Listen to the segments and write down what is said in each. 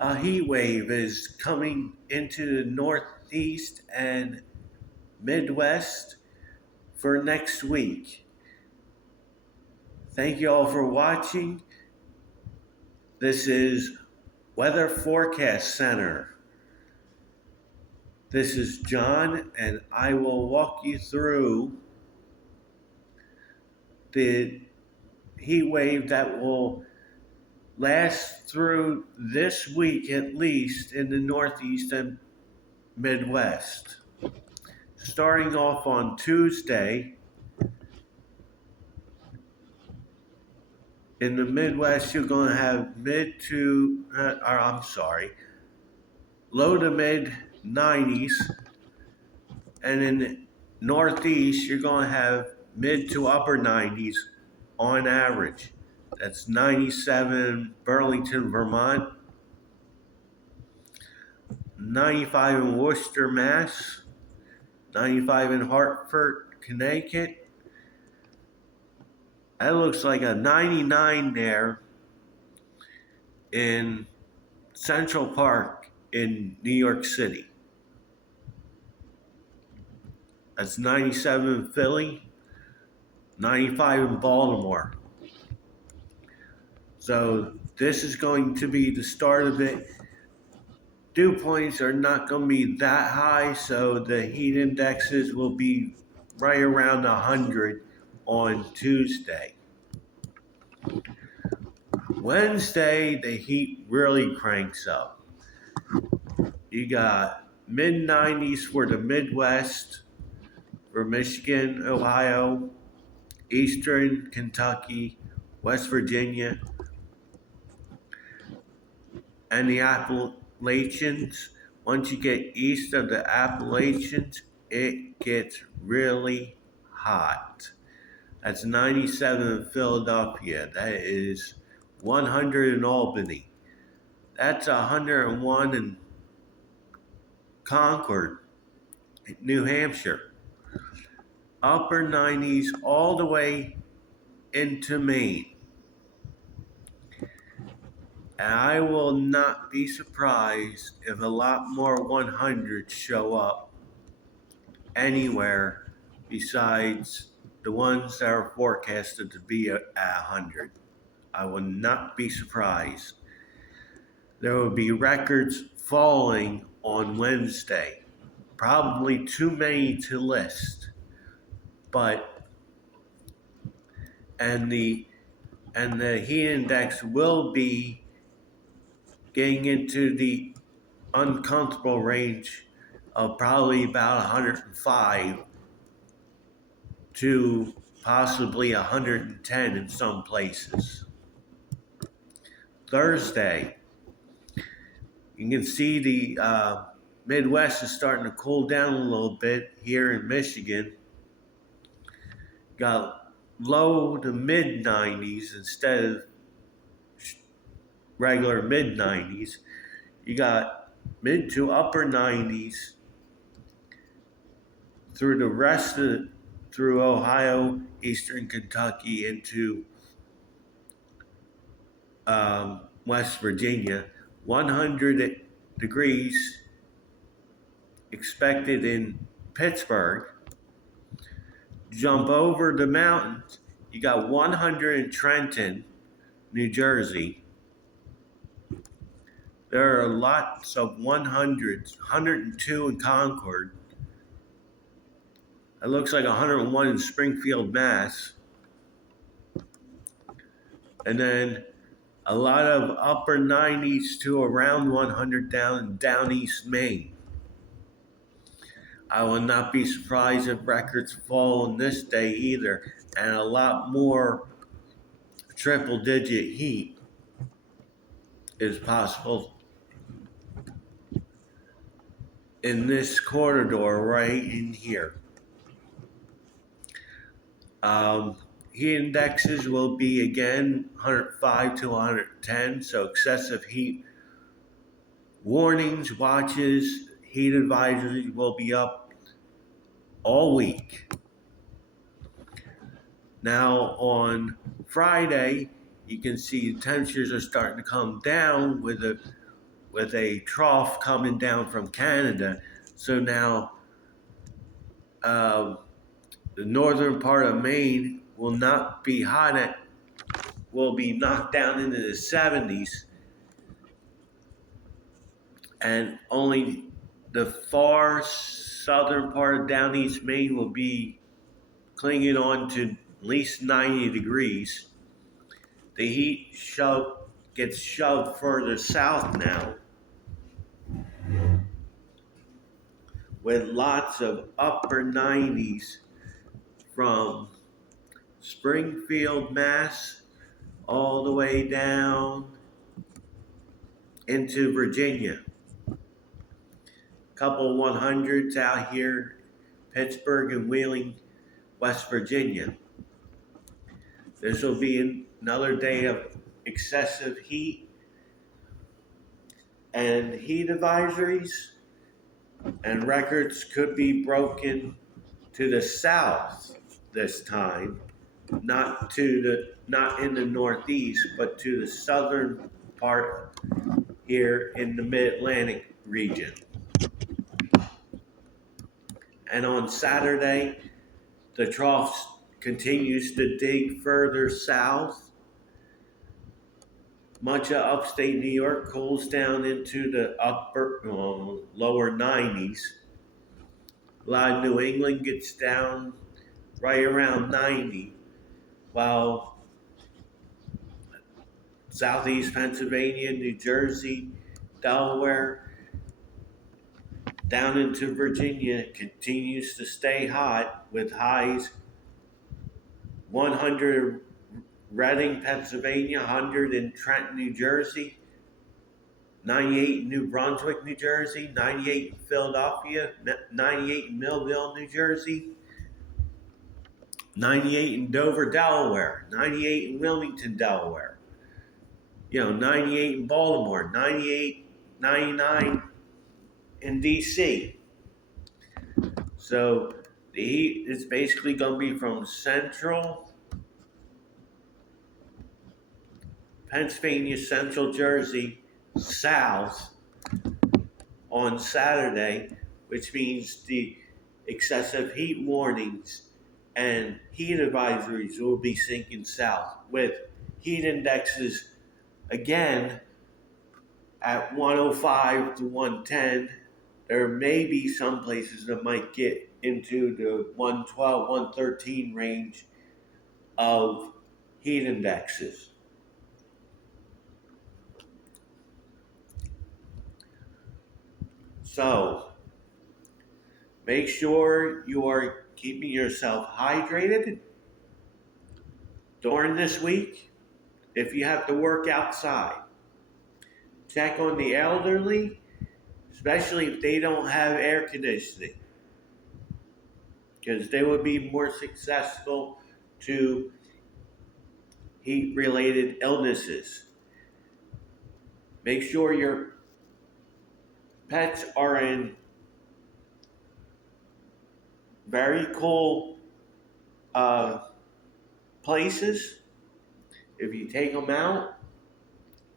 A heat wave is coming into the Northeast and Midwest for next week. Thank you all for watching. This is Weather Forecast Center. This is John, and I will walk you through the heat wave that will last through this week at least in the Northeast and Midwest. Starting off on Tuesday, in the Midwest, you're going to have low to mid 90s. And in the Northeast, you're going to have mid to upper 90s on average. That's 97 Burlington, Vermont, 95 in Worcester, Mass, 95 in Hartford, Connecticut. That looks like a 99 there in Central Park in New York City. That's 97 in Philly, 95 in Baltimore. So this is going to be the start of it. Dew points are not going to be that high, so the heat indexes will be right around 100 on Tuesday. Wednesday, the heat really cranks up. You got mid 90s for the Midwest, for Michigan, Ohio, Eastern Kentucky, West Virginia, and the Appalachians. Once you get east of the Appalachians, it gets really hot. That's 97 in Philadelphia. That is 100 in Albany. That's 101 in Concord, New Hampshire. Upper 90s all the way into Maine. And I will not be surprised if a lot more 100s show up anywhere besides the ones that are forecasted to be at 100. I will not be surprised. There will be records falling on Wednesday. Probably too many to list. And the heat index will be getting into the uncomfortable range of probably about 105 to possibly 110 in some places. Thursday, you can see the Midwest is starting to cool down a little bit here in Michigan. Got low to mid 90s instead of regular mid 90s. You got mid to upper 90s through through Ohio, Eastern Kentucky into West Virginia. 100 degrees expected in Pittsburgh. Jump over the mountains, you got 100 in Trenton, New Jersey. There are lots of 100s, 102 in Concord. It looks like 101 in Springfield, Mass. And then a lot of upper 90s to around 100 down East Maine. I will not be surprised if records fall on this day either, and a lot more triple-digit heat is possible in this corridor right in here. Heat indexes will be again 105 to 110, so excessive heat warnings, watches, heat advisories will be up all week. Now on Friday, you can see temperatures are starting to come down with with a trough coming down from Canada. So now the northern part of Maine will not be hot, will be knocked down into the 70s, and only the far southern part of down east Maine will be clinging on to at least 90 degrees. The heat gets shoved further south now, with lots of upper 90s from Springfield, Mass, all the way down into Virginia. Couple 100s out here, Pittsburgh and Wheeling, West Virginia. This will be another day of excessive heat and heat advisories, and records could be broken to the south this time, not in the Northeast, but to the southern part here in the Mid-Atlantic region. And on Saturday, the trough continues to dig further south. Much of upstate New York cools down into the lower 90s. A lot of New England gets down right around 90, while southeast Pennsylvania, New Jersey, Delaware, down into Virginia continues to stay hot with highs 100 Reading, Pennsylvania, 100 in Trenton, New Jersey, 98 in New Brunswick, New Jersey, 98 in Philadelphia, 98 in Millville, New Jersey, 98 in Dover, Delaware, 98 in Wilmington, Delaware, 98 in Baltimore, 98, 99 in DC. So the heat is basically going to be from central Pennsylvania, central Jersey, south on Saturday, which means the excessive heat warnings and heat advisories will be sinking south, with heat indexes again at 105 to 110. There may be some places that might get into the 112, 113 range of heat indexes. So, make sure you are keeping yourself hydrated during this week. If you have to work outside, check on the elderly, especially if they don't have air conditioning, because they would be more susceptible to heat-related illnesses. Make sure your pets are in very cool places. If you take them out,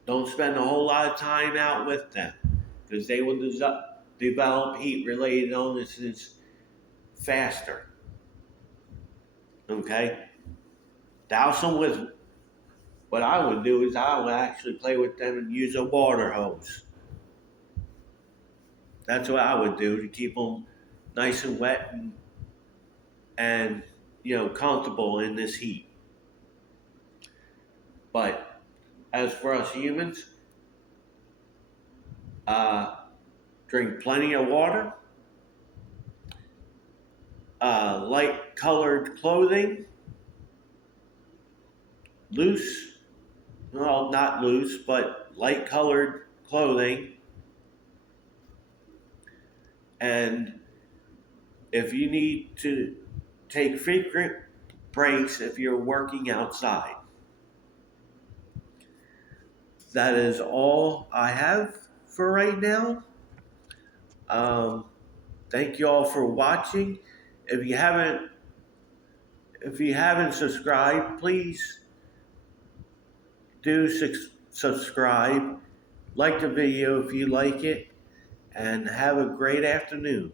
don't spend a whole lot of time out with them, because they will develop heat-related illnesses faster. Okay? Douse them with, what I would do is I would actually play with them and use a water hose. That's what I would do to keep them nice and wet and comfortable in this heat. But as for us humans, drink plenty of water, light colored clothing, not loose, but light colored clothing. And if you need to take frequent breaks if you're working outside. That is all I have for right now. Thank you all for watching. If you haven't subscribed, please do subscribe Like the video if you like it, and have a great afternoon.